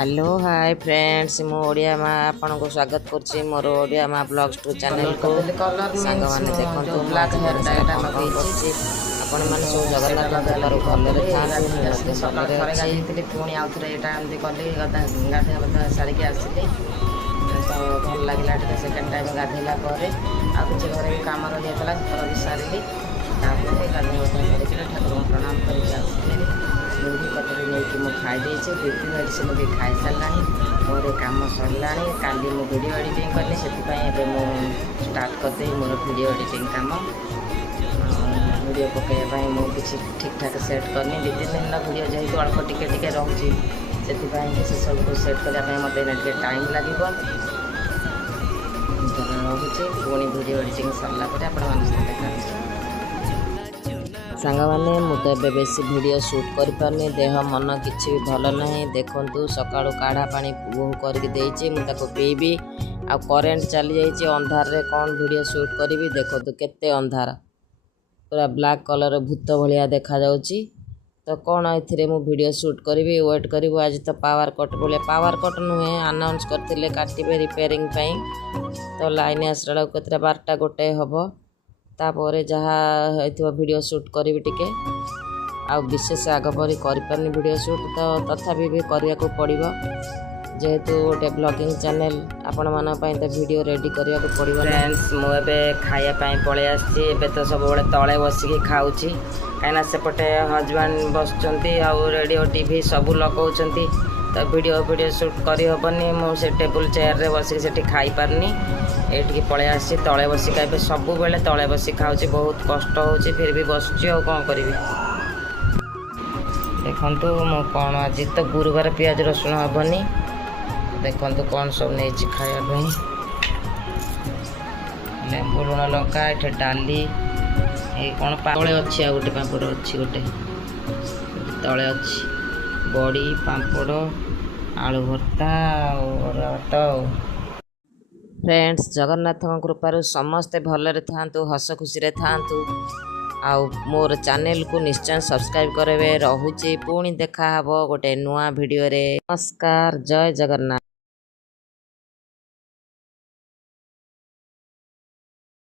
Hello hi friends मो ओडिया माँ आपन को स्वागत करछि मोर ओडिया माँ ब्लॉग्स टू चैनल को सांग माने देखंतु ब्लैक हेयर डाटा लगैछि आपण माने सब जगन्नाथ कृपार भलरे थांतु सकाळ थरे गाधेइଥିଲି पुणी आउथरे एटा एमती कली गाधे बता सारी के आसिली तो भल लागला टिके सेकंड टाइम गाधेला परे आ कुछ घरे काम रहि जातला घर भी सारिली तापर गाधे बता करके ठाकुर प्रणाम करके आसिली मुझे कतरे नहीं कि खाई देचे बीपी मेडिसिन भी खाई सारा मोर काम सरला काली मु वीडियो एडिटिंग कली से स्टार्ट करदे मोर वीडियो एडिटिंग काम वीडियो पकड़ा मुझे ठीक ठाक सेट करनी दु तीन दिन वीडियो जेहतु अल्प टिके रोचे से सब को सेट करने मत टाइम लगे रोचे पुणी वीडियो एडिटिंग सरला देखा सांग माने मुझे बेसी वीडियो शूट कर पारनी देह मन किसी भी भल ना देखु सका काढ़ा पानी बोह करके पीबी आ करेन्ट चली जाइए अंधार रे कौन वीडियो शूट करी देखो केते अंधार पूरा ब्लैक कलर भूत भाया देखा जाउची तो कौन ए वीडियो शूट करी वेट करी आज तो पावर कट बोले पावर कट नुहे अनाउंस करते काटे रिपेयरिंग तो लाइन आसला केतटा 12टा गोटे हम तापर जहाँ वीडियो शूट करी टिके आ विशेष आग परी करपारनी वीडियो शूट तो तथापि भी करने को पड़ो जेहेतु गोटे ब्लॉगिंग चैनल आपण मान तो वीडियो रेडी करने को पड़ो। फ्रेंड्स मुझे खायापी पलि आसी तो सब तले बसिकी खाऊँगी कहीं सेपटे हजबैंड बसुँच रेडियो टीवी सब लगौंट तो वीडियो शूट करहबनी मुझे टेबुल चेयर रे बसिक से खाई पारनी ये पलि आसी तले बसी खाए सब बेले तले बसी खाऊँ बहुत कष्ट हो फिर भी बस कौन करी देखु मु कौन आज तो गुरुवार पियाज रसुण हेनी देखु कौन सब नहीं खायापी लेंबू लुण लंका ये डाली ये कौन तले अच्छी आ गोटे पापड़ अच्छी गोटे तले अच्छी बड़ी पापड़ आलू भर्ता और फ्रेंड्स जगन्नाथ कृपार समस्ते भलरे थांतु हस खुशी थांतु आउ मोर चैनल को निश्चय सब्सक्राइब करेंगे। रोचे पुणी देखा गोटे नुआ वीडियो रे। नमस्कार, जय जगन्नाथ।